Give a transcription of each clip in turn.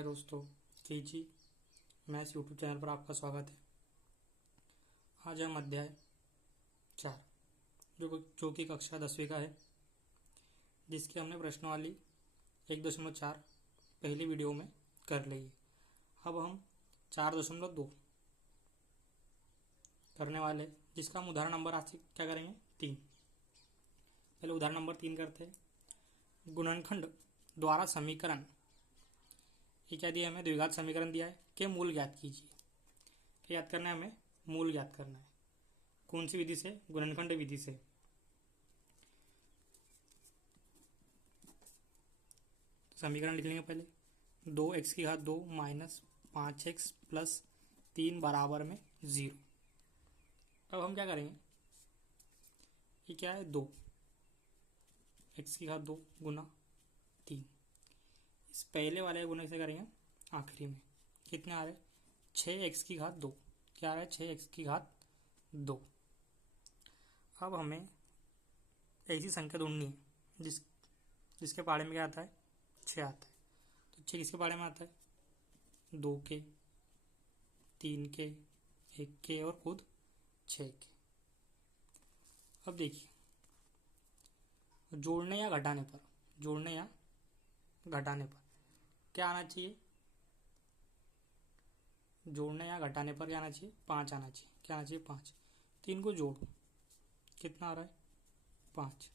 हाय दोस्तों, KG maths YouTube channel पर आपका स्वागत है। आज हम अध्याय 4 जो कि कक्षा 10वीं का है, जिसकी हमने प्रश्नावली 1.4 पहली वीडियो में कर ली है। अब हम 4.2 करने वाले, जिसका हम उदाहरण नंबर आज क्या करेंगे 3। पहले उदाहरण नंबर 3 करते हैं। गुणनखंड द्वारा समीकरण, ये क्या दिया हमें, द्विघात समीकरण दिया है के मूल ज्ञात कीजिए। क्या याद करना है हमें, मूल ज्ञात करना है। कौन सी विधि से, गुणनखंड विधि से। समीकरण लिख लेंगे पहले, 2x² माइनस 5x प्लस 3 बराबर में 0। अब हम क्या करेंगे, ये क्या है 2x² गुना 3। इस पहले वाले गुना से करेंगे आखिरी में। कितना आ रहा है 6x²। क्या आ रहा है 6x²। अब हमें ऐसी संख्या ढूंढनी है जिसके पाड़े में क्या आता है 6 आता है। तो 6 किसके पाड़े में आता है, 2 के, 3 के, 1 के और खुद 6 के। अब देखिए, जोड़ने या घटाने पर क्या आना चाहिए, जोड़ने या घटाने पर क्या आना चाहिए 5 आना चाहिए। क्या आना चाहिए 5। 3 को जोड़ो, कितना आ रहा है 5,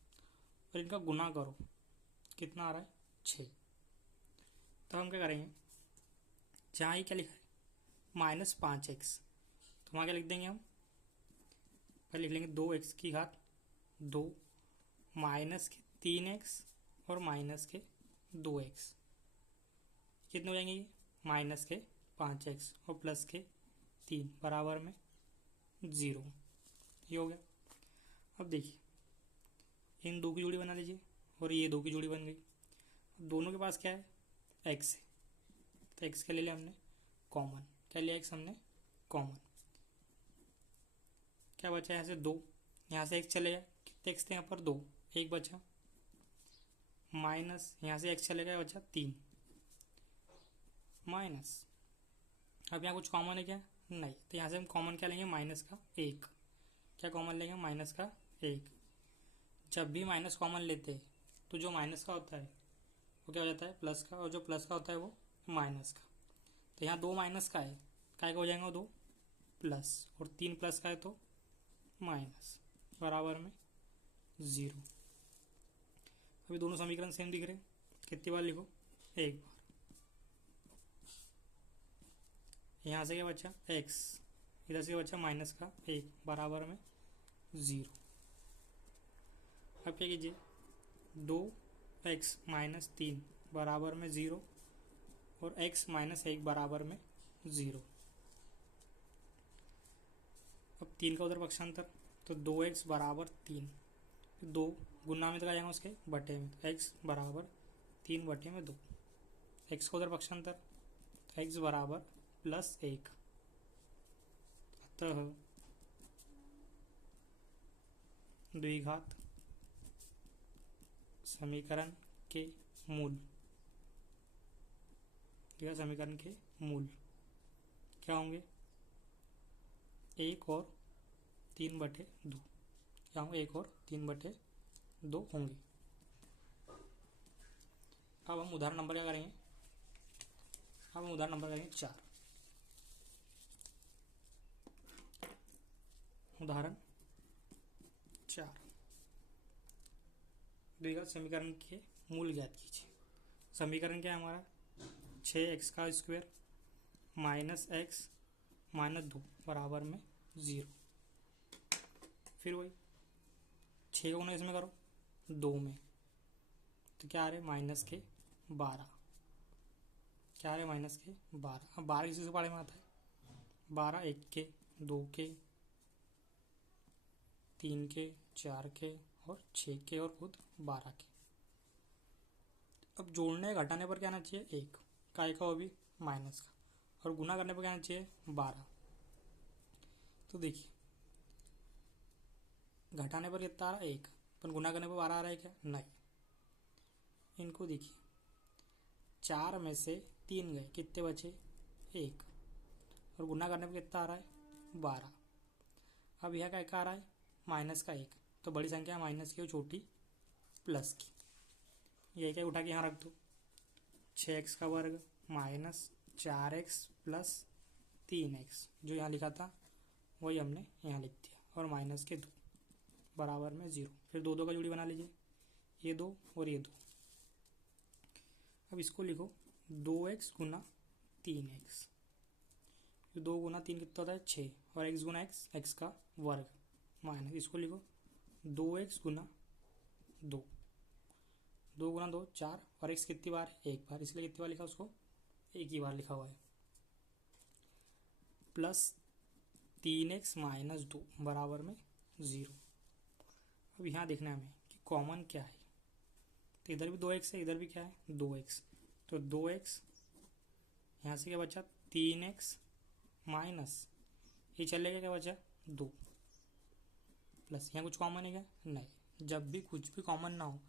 और इनका गुना करो, कितना आ रहा है 6। तो हम क्या करेंगे, जहाँ ही क्या लिखा है -5x, तो वहाँ क्या लिख देंगे हम, पहले लिख लेंगे 2x² माइनस के 3x और माइनस के 2x। कितने हो जाएंगे ये, माइनस के 5x और प्लस के 3 बराबर में 0। ये हो गया। अब देखिए, इन दो की जोड़ी बना लीजिए और ये दो की जोड़ी बन गई। दोनों के पास क्या है x है, तो x के ले लिया हमने कॉमन। क्या लिया x हमने कॉमन। क्या बचा यहाँ से 2, यहाँ से x चले गया, कितने x थे यहाँ पर 2, 1 बचा, माइनस यहाँ से x चले गया, बचा 3 माइनस। अब यहाँ कुछ कॉमन है क्या, नहीं, तो यहाँ से हम कॉमन क्या लेंगे माइनस का 1। क्या कॉमन लेंगे माइनस का 1। जब भी माइनस कॉमन लेते हैं तो जो माइनस का होता है वो क्या हो जाता है प्लस का, और जो प्लस का होता है वो माइनस का। तो यहाँ 2 माइनस का है, क्या हो जाएगा 2 प्लस, और 3 प्लस का है तो माइनस, बराबर में 0। अभी दोनों समीकरण सेम दिख रहे, कितनी बार लिखो, एक बार। यहाँ से क्या बचा x, इधर से बचा माइनस का 1 बराबर में 0। अब क्या कीजिए, 2x माइनस 3 बराबर में 0 और x माइनस 1 बराबर में 0। अब 3 का उधर पक्षांतर, तो 2x बराबर 3, 2 गुना में तो जाएगा उसके बटे में, तो x बराबर 3 बटे में 2। x का उधर पक्षांतर, तो x बराबर +1। अतः द्विघात समीकरण के मूल, द्विघात समीकरण के मूल क्या होंगे, 1 और 3/2। क्या होंगे, 1 और 3/2 होंगे। अब हम उदाहरण नंबर क्या करेंगे, अब हम उदाहरण नंबर करेंगे 4। उदाहरण 4, द्विघात समीकरण के मूल ज्ञात कीजिए। समीकरण क्या है हमारा, 6x² माइनस x माइनस 2 बराबर में 0। फिर वही 6 को गुना इसमें करो 2 में, तो क्या आ रहे -12। क्या आ रहे -12। अब 12 किसी से पाड़े में आता है, 12 1 के, 2 के, 3 के, 4 के और 6 के और खुद 12 के। अब जोड़ने घटाने पर क्या आना चाहिए 1, काय का वो भी माइनस का, और गुना करने पर क्या आना चाहिए 12। तो देखिए, घटाने पर कितना आ रहा है 1, पर गुना करने पर 12 आ रहा है क्या, नहीं। इनको देखिए, 4 में से 3 गए, कितने बचे 1, और गुना करने पर कितना आ रहा है 12। अब यह क्या आ रहा है माइनस का 1, तो बड़ी संख्या माइनस की और छोटी प्लस की, यही क्या उठा के यहाँ रख दो। 6x का वर्ग माइनस 4x प्लस 3x, जो यहाँ लिखा था वही हमने यहाँ लिख दिया, और माइनस के 2 बराबर में 0। फिर दो दो का जोड़ी बना लीजिए, ये 2 और ये 2। अब इसको लिखो 2x गुना 3x, 2 गुना 3 कितना होता है 6, और x गुना x का वर्ग माइनस, इसको लिखो 2x गुना 2, 2 गुना 2 4, और x कितनी बार एक बार, इसलिए कितनी बार लिखा उसको एक ही बार लिखा हुआ है, प्लस 3x माइनस 2 बराबर में 0। अब यहाँ देखना है हमें कि कॉमन क्या है, तो इधर भी 2x है, इधर भी क्या है 2x, तो 2x यहाँ से क्या बचा 3x माइनस ये चलेगा क्या बचा 2, प्लस यहाँ कुछ कॉमन है क्या नहीं। जब भी कुछ भी कॉमन ना हो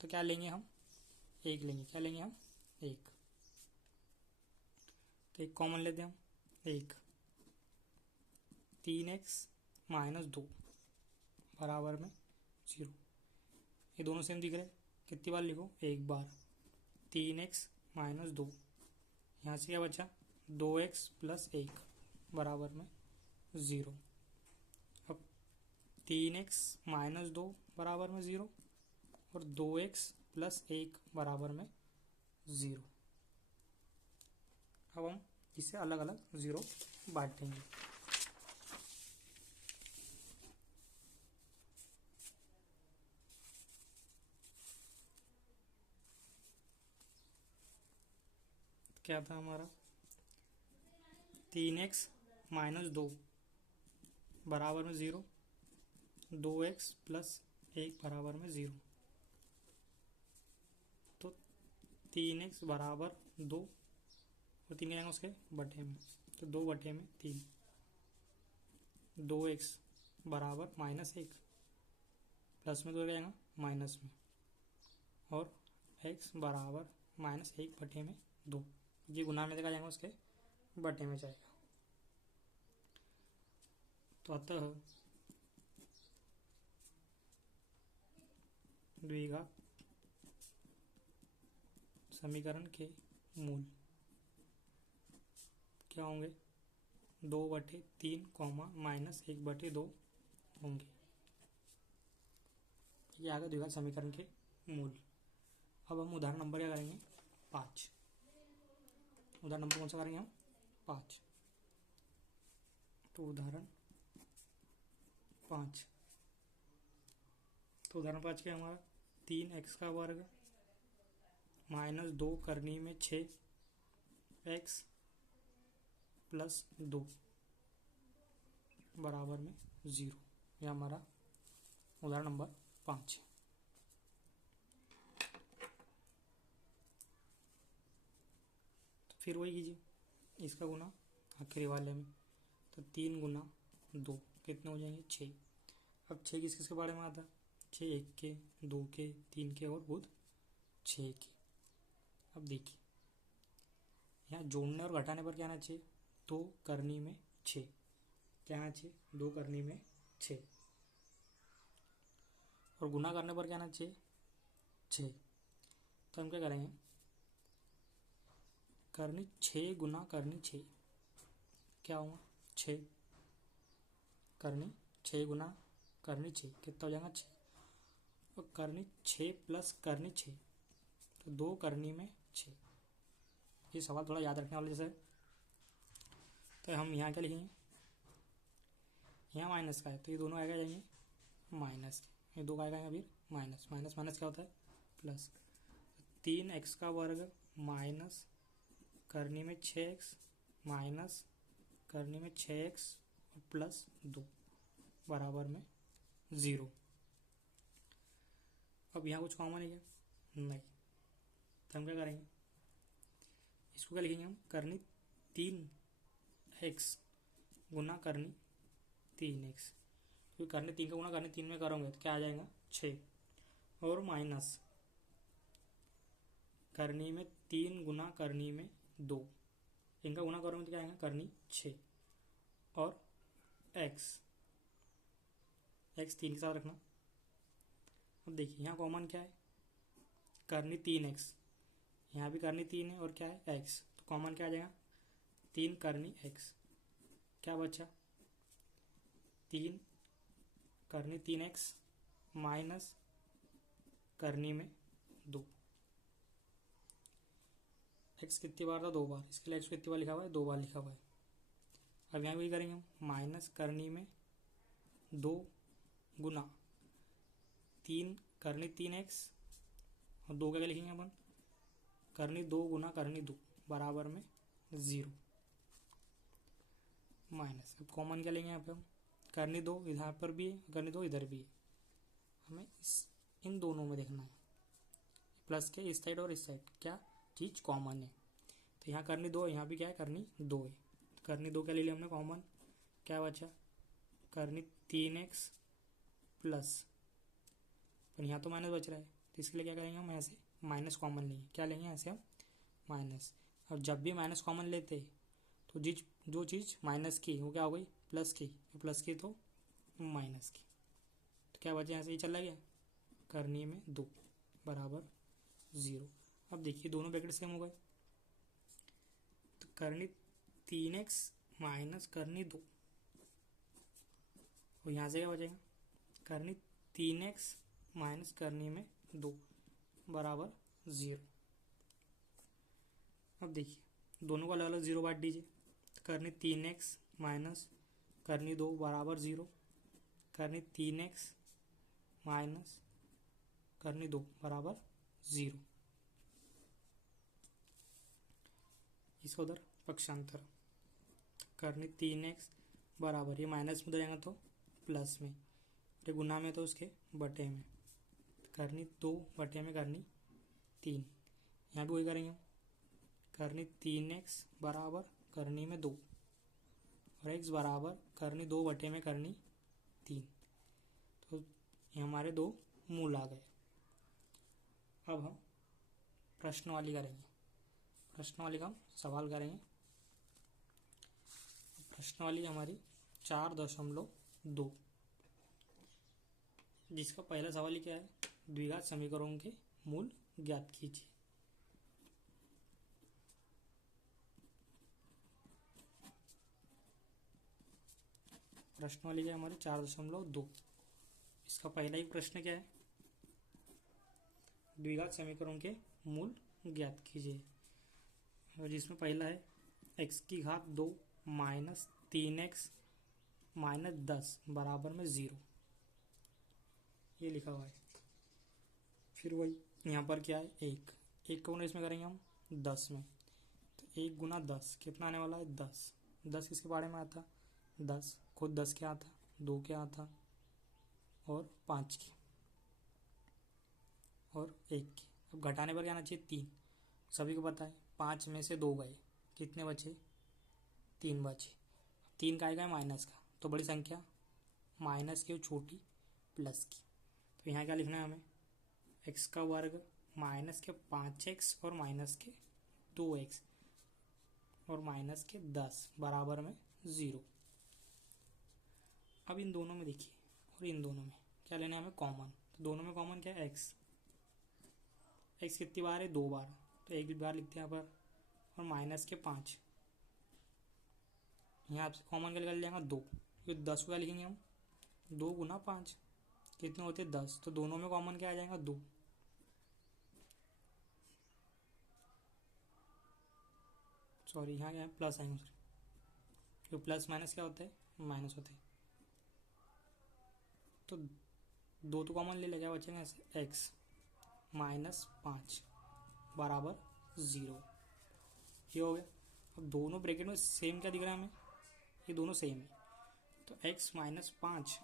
तो क्या लेंगे हम एक लेंगे, क्या लेंगे हम एक, तो एक कॉमन लेते हैं हम एक, 3x माइनस 2 बराबर में 0। ये दोनों सेम दिख रहे, कितनी बार लिखो एक बार, 3x माइनस 2, यहाँ से क्या बचा 2x प्लस 1 बराबर में 0। अब 3x माइनस 2 बराबर में 0 और 2x प्लस 1 बराबर में 0। अब हम इसे अलग अलग 0 बांटेंगे। क्या था हमारा 3x माइनस 2 बराबर में 0, 2x प्लस 1 बराबर में 0, तो 3x बराबर 2 और 3 जाएंगे उसके बटे में, तो 2 बटे में 3, 2x बराबर माइनस 1, प्लस में 2 जाएगा माइनस में, और x बराबर माइनस 1 बटे में 2, ये गुना में देखा जाएगा उसके बटे में जाएगा। तो अतः द्विघात समीकरण के मूल क्या होंगे 2/3 माइनस 1/2 होंगे। ये आ गया द्विघात समीकरण के मूल। अब हम उदाहरण नंबर क्या करेंगे 5। उदाहरण नंबर कौन सा करेंगे हम 5। तो उदाहरण 5, तो उदाहरण 5 क्या हमारा 3x का वर्ग माइनस 2 करनी में 6x प्लस 2 बराबर में 0। यह हमारा उदाहरण नंबर 5 है। तो फिर वही कीजिए, इसका गुना आखिरी वाले में, तो 3 गुना 2 कितने हो जाएंगे 6। अब 6 किस किस के बारे में आता है 6 1 के 2 के 3 के और बुध 6 के। अब देखिए यहाँ जोड़ने और घटाने पर क्या आना चाहिए 2 करनी में 6, क्या आना चाहिए 2 करनी में 6, और गुना करने पर क्या आना चाहिए 6। तो हम क्या करेंगे करनी 6 गुना करनी 6 क्या होगा 6, करनी 6 गुना करनी 6 कितना हो जाएगा 6, और करनी 6 प्लस करनी 6, तो 2 करनी में 6। ये सवाल थोड़ा याद रखने वाला जैसा है। तो हम यहाँ क्या लिखेंगे यहाँ माइनस का है, तो ये दोनों आएगा जाएंगे माइनस के, ये 2 का आएगा फिर माइनस, माइनस माइनस क्या होता है प्लस। 3x का वर्ग माइनस करनी में 6x माइनस करनी में 6x प्लस 2 बराबर में 0। अब यहाँ कुछ कॉमन है क्या नहीं, तो हम क्या करेंगे इसको क्या लिखेंगे हम करनी 3x गुना करनी 3x, क्योंकि करनी 3 का गुना करनी 3 में करोगे तो क्या आ जाएगा 6, और माइनस करनी में 3 गुना करनी में 2, इनका गुना करोगे तो क्या आएगा करनी 6, और x 3 के साथ रखना। अब देखिए यहाँ कॉमन क्या है, करनी 3x, यहाँ भी करनी 3 है और क्या है x, तो कॉमन क्या आ जाएगा 3 करनी x, क्या बचा 3 करनी 3x माइनस करनी में 2। x कितनी बार था 2 बार, इसके लिए x कितनी बार लिखा हुआ है 2 बार लिखा हुआ है। अब यहाँ भी करेंगे हम माइनस करनी में 2 गुना 3 करनी 3x और 2 क्या लिखेंगे अपन करनी 2 गुना करनी 2 बराबर में 0 माइनस। अब कॉमन क्या लेंगे यहाँ पे हम, करनी 2 इधर पर भी है, करनी 2 इधर भी है, हमें इन दोनों में देखना है, प्लस के इस साइड और इस साइड क्या चीज़ कॉमन है। तो यहाँ करनी 2, यहाँ भी क्या है करनी 2 है, तो करनी 2 क्या ले लिया हमने कॉमन, क्या बचा करनी 3x प्लस, पर यहाँ तो माइनस बच रहा है, तो इसके लिए क्या करेंगे हम ऐसे माइनस कॉमन लेंगे, क्या लेंगे ऐसे हम माइनस। अब जब भी माइनस कॉमन लेते तो जो चीज़ माइनस की वो क्या हो गई प्लस की, प्लस की तो माइनस की, तो क्या बचे ऐसे ही चला गया करनी में 2 बराबर 0। अब देखिए दोनों ब्रैकेट सेम हो गए, तो करनी 3x माइनस करनी 2, और यहाँ से क्या बचेगा करनी 3x माइनस करनी में 2 बराबर 0। अब देखिए दोनों को अलग अलग 0 बांट दीजिए, तो करनी 3x माइनस करनी 2 बराबर 0, करनी 3x माइनस करनी 2 बराबर 0। इसको उधर पक्षांतर, करनी 3x बराबर, ये माइनस में उधर जाएगा तो प्लस में, ये गुना में तो उसके बटे में, करनी 2 बटे में करनी 3, यहाँ भी वही करेंगे हम, करनी 3x बराबर करनी में 2 और x बराबर करनी 2 बटे में करनी 3, तो ये हमारे 2 मूल आ गए। अब हम प्रश्न वाली करेंगे, प्रश्न वाली का हम सवाल करेंगे। प्रश्न वाली हमारी 4.2, जिसका पहला सवाल ही क्या है, द्विघात समीकरणों के मूल ज्ञात कीजिए। प्रश्न वाली क्या है हमारी 4.2, इसका पहला ही प्रश्न क्या है, द्विघात समीकरणों के मूल ज्ञात कीजिए, और जिसमें पहला है x की घात 2 माइनस 3x माइनस 10 बराबर में 0, ये लिखा हुआ है। फिर वही यहाँ पर क्या है एक को इसमें करेंगे हम 10 में, तो 1 गुना 10 कितना आने वाला है 10 किसके बारे में आता 10, खुद 10 क्या आता 2 क्या आता और 5 की और 1 की। अब घटाने पर क्या आना चाहिए 3, सभी को पता है 5 में से 2 गए, कितने बचे 3 बचे, 3 का आएगा माइनस का, तो बड़ी संख्या माइनस की और छोटी प्लस की, तो यहाँ क्या लिखना है हमें x का वर्ग माइनस के 5x और माइनस के 2x और माइनस के 10 बराबर में 0। अब इन दोनों में देखिए और इन दोनों में क्या लेना है हमें कॉमन, तो दोनों में कॉमन क्या है x कितनी बार है 2 बार, तो एक भी बार लिखते हैं यहाँ पर, और माइनस के 5, यहाँ आपसे कॉमन क्या निकल जाएगा 2, तो 10 को क्या लिखेंगे हम 2 गुना 5 कितने होते 10, तो दोनों में कॉमन क्या आ जाएगा 2, सॉरी यहाँ क्या है प्लस आएंगे, तो प्लस माइनस क्या होता है माइनस होता है, तो 2 तो कॉमन ले लिया, क्या बचेगा ऐसे x माइनस 5 बराबर 0, ये हो गया। अब दोनों ब्रैकेट में सेम क्या दिख रहा है हमें, ये दोनों सेम है, तो x माइनस 5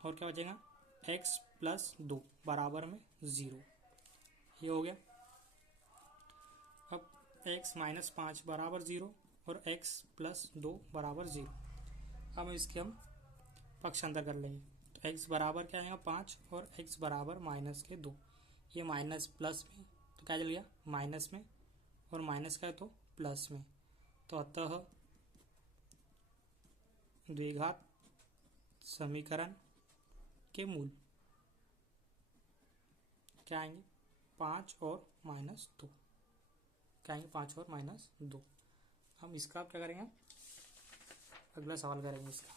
और क्या बचेगा x प्लस 2 बराबर में 0, ये हो गया। अब x माइनस 5 बराबर 0 और x प्लस 2 बराबर 0, अब इसके हम पक्षांतर कर लेंगे, तो x बराबर क्या आएगा 5 और x बराबर माइनस के 2, ये माइनस प्लस में तो क्या चल गया माइनस में, और माइनस का है तो प्लस में, तो अतः द्विघात समीकरण के मूल क्या आएंगे, 5 और -2। क्या आएंगे, 5 और -2। हम इसका क्या करेंगे, अगला सवाल करेंगे इसका।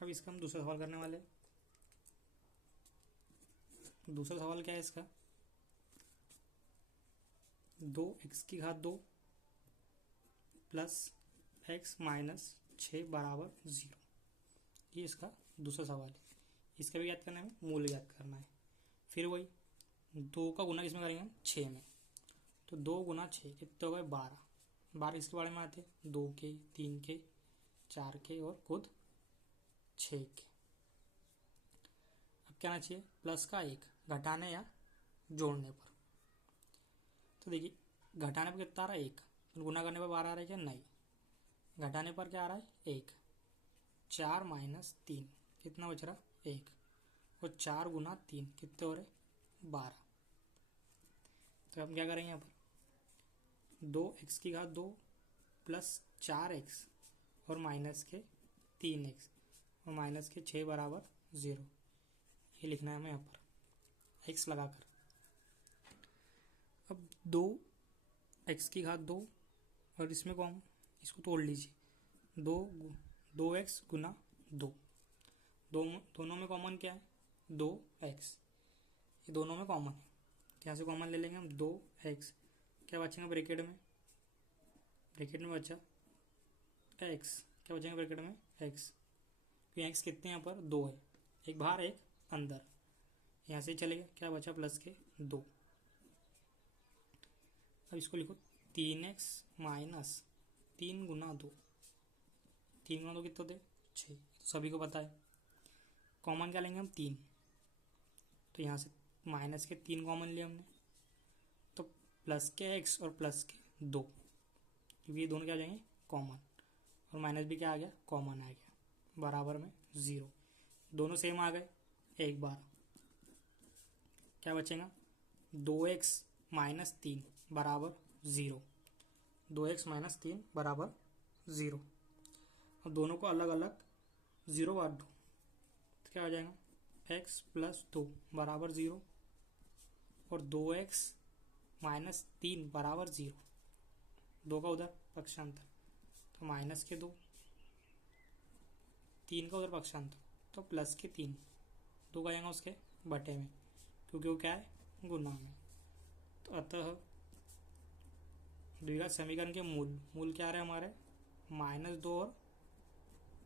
अब इसका हम दूसरा सवाल करने वाले हैं। दूसरा सवाल क्या है इसका, 2x⁻² प्लस x - 6 बराबर 0। ये इसका दूसरा सवाल है। इसका भी याद करना है, मूल याद करना है। फिर वही 2 का गुना किसमें करेंगे हम, 6 में। तो 2 गुना 6 कितने हो गए, 12। 12 इसके बारे में आते हैं, 2 के, 3 के, 4 के और खुद 6 के। अब क्या आना चाहिए, प्लस का 1 घटाने या जोड़ने पर। तो देखिए घटाने पर कितना आ रहा है, 1। गुना करने पर 12 आ रहा है क्या, नहीं। घटाने पर क्या आ रहा है, 1। 4 - 3 कितना बच रहा, 1। और 4 गुना 3 कितने हो रहे, 12। तो हम क्या करेंगे यहाँ पर, 2x⁻² प्लस 4x और माइनस के 3x और माइनस के 6 बराबर 0। ये लिखना है हमें यहाँ पर x लगाकर। अब 2x⁻² और इसमें को हम इसको तोड़ लीजिए, 2x गुना 2, दोनों में कॉमन क्या है, 2x। ये दोनों में कॉमन है, यहाँ से कॉमन ले लेंगे हम 2x। क्या बचेगा ब्रैकेट में, बचा x। क्या बचेगा ब्रैकेट में, x। तो x कितने यहाँ पर, 2 है, एक बाहर एक अंदर, यहाँ से चले गया, क्या बचा प्लस के 2। अब इसको लिखो 3x माइनस 3 गुना 2। 3 गुना 2 कितना होते, 6। सभी को पता है। कॉमन क्या लेंगे हम, 3। तो यहाँ से माइनस के 3 कॉमन लिए हमने, तो प्लस के x और प्लस के 2, क्योंकि ये दोनों क्या आ जाएंगे, कॉमन। और माइनस भी क्या आ गया, कॉमन आ गया, बराबर में 0। दोनों सेम आ गए एक बार। क्या बचेगा, 2x - 3 बराबर 0। 2x - 3 बराबर 0। अब दोनों को अलग अलग 0 बार दो, तो क्या हो जाएगा, x + 2 बराबर 0 और 2x - 3 बराबर 0। 2 का उधर पक्षांतर, तो माइनस के 2, 3 का उधर पक्षांतर, तो प्लस के 3। 2 का जाएगा उसके बटे में, क्योंकि वो क्या है, गुना में। तो अतः द्विघात समीकरण के मूल क्या आ रहे हैं हमारे, -2 और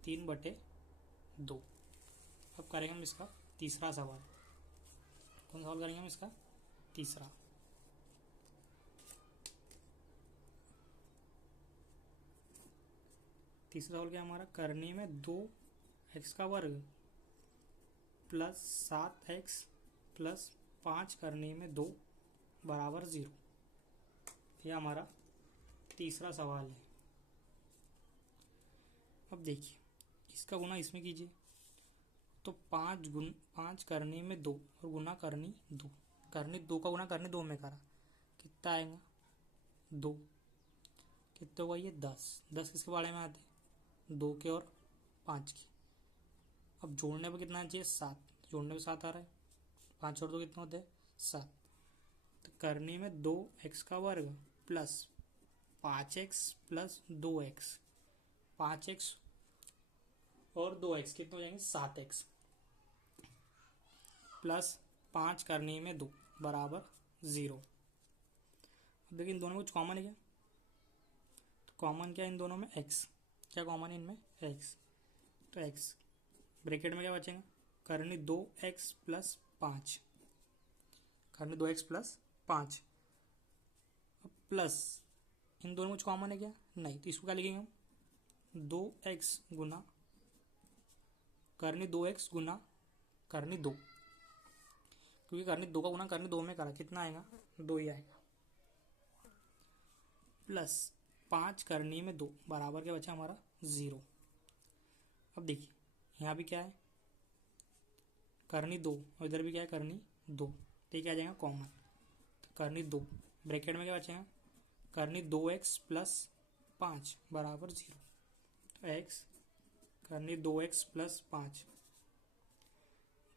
3/2। अब करेंगे हम इसका तीसरा सवाल। कौन सवाल करेंगे हम इसका, तीसरा। तीसरा सवाल क्या हमारा, करनी में 2x² प्लस 7x प्लस 5 करने में 2 बराबर 0। यह हमारा तीसरा सवाल है। अब देखिए इसका गुना इसमें कीजिए, तो 5 करने में 2 और गुना करनी 2। करनी 2 का गुना करनी 2 में करा, कितना आएगा, 2। कितना हुआ ये, 10। 10 किसके बारे में आते, 2 के और 5 के। अब जोड़ने पर कितना चाहिए, 7। जोड़ने पर 7 आ रहा है, 5 और 2 कितना होते हैं, 7। तो करनी में 2x² plus 5x plus 2x, 5x और 2x कितने हो जाएंगे, 7x प्लस 5 करने में 2 बराबर 0। अब देखिए इन दोनों में कुछ कॉमन है क्या, तो कॉमन क्या है इन दोनों में, x। क्या कॉमन है इनमें, x। तो x ब्रैकेट में क्या बचेगा, करनी 2x प्लस 5, करनी 2x प्लस 5 प्लस इन दोनों में कुछ कॉमन है क्या, नहीं। तो इसको क्या लिखेंगे हम, 2x गुना करनी 2x गुना करनी 2, क्योंकि करनी 2 का गुना करनी 2 में करा, कितना आएगा, 2 ही आएगा। प्लस 5 करनी में 2 बराबर क्या बचा हमारा, 0। अब देखिए यहाँ भी क्या है, करनी 2 और इधर भी क्या है करनी 2, तो ये क्या आ जाएगा कॉमन। तो करनी 2 ब्रैकेट में क्या बचेगा करनी 2x प्लस 5 बराबर 0। तो x करनी 2x प्लस 5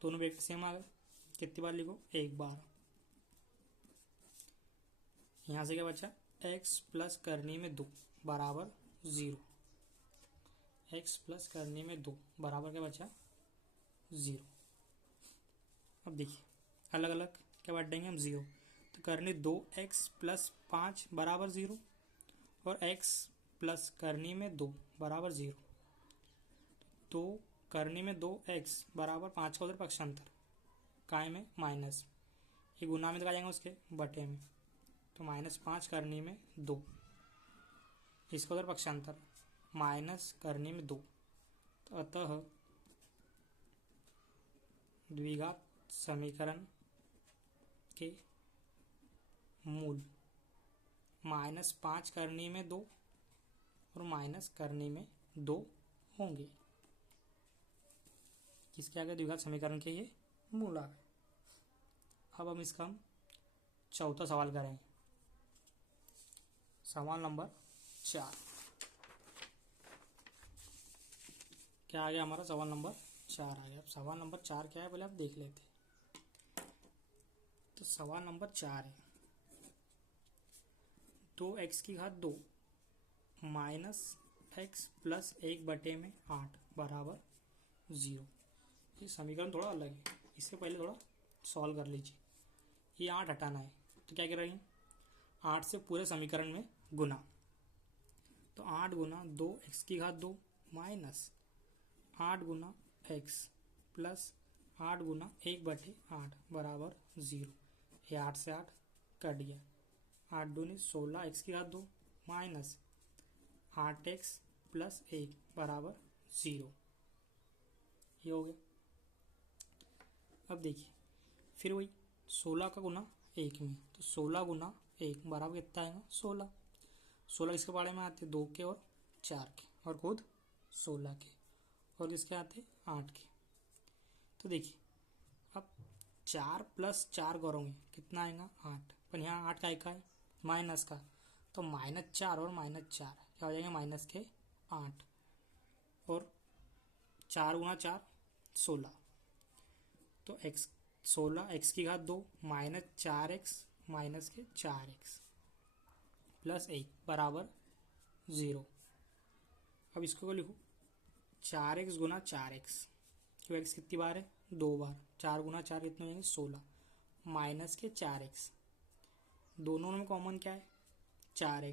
दोनों ब्रैकेट सेम आ गए। कितनी बार लिखो एक बार। यहाँ से क्या बचा x प्लस करनी में 2 बराबर 0। x प्लस करनी में 2 बराबर क्या बचा 0। अब देखिए अलग अलग क्या बांट देंगे हम 0। तो करनी 2x प्लस 5 बराबर 0 और x प्लस करनी में 2 बराबर 0। तो करनी में 2x बराबर 5 का उधर पक्षांतर काय में माइनस, ये गुना में तो आ जाएंगे उसके बटे में, तो -5 करनी में 2, इसका उधर पक्षांतर माइनस करनी में 2। तो अतः द्विघात समीकरण के मूल -5 करनी में 2 और माइनस करनी में 2 होंगे। किसके आगे द्विघात समीकरण के ये मूल आ गए। अब हम इसका चौथा सवाल करेंगे। सवाल नंबर 4 क्या आ गया हमारा सवाल नंबर 4 आ गया। अब सवाल नंबर 4 क्या है पहले आप देख लेते हैं। तो सवाल नंबर 4 है 2x की घात 2 माइनस x प्लस 1 बटे में 8 बराबर 0। ये समीकरण थोड़ा अलग है, इससे पहले थोड़ा सॉल्व कर लीजिए। ये 8 हटाना है तो क्या कर रही हैं 8 से पूरे समीकरण में गुना। तो 8 गुना 2x की घात 2 माइनस 8 गुना x प्लस 8 गुना 1 बटे 8 बराबर 0। ये 8 से 8 कट गया। 8 दूनी 16 x की घात 2 माइनस 8x प्लस 1 बराबर 0। ये हो गया। अब देखिए फिर वही 16 का गुना 1 में, तो 16 गुना 1 बराबर कितना आएगा 16। 16 किसके बारे में आते 2 के और 4 के और खुद 16 के और किसके आते 8 के। तो देखिए अब 4 प्लस 4 करोगे कितना आएगा 8, पर यहाँ 8 का एक है माइनस का, तो -4 और -4 क्या हो जाएंगे माइनस के 8 और 4 गुना 4 16। तो x 16 x की घात 2 माइनस 4x माइनस के 4x प्लस 1 बराबर 0। अब इसको लिखो 4x गुना 4x, क्यों x कितनी बार है 2 बार, 4 गुना 4 कितने हो जाएंगे 16 माइनस के 4x, दोनों में कॉमन क्या है 4x,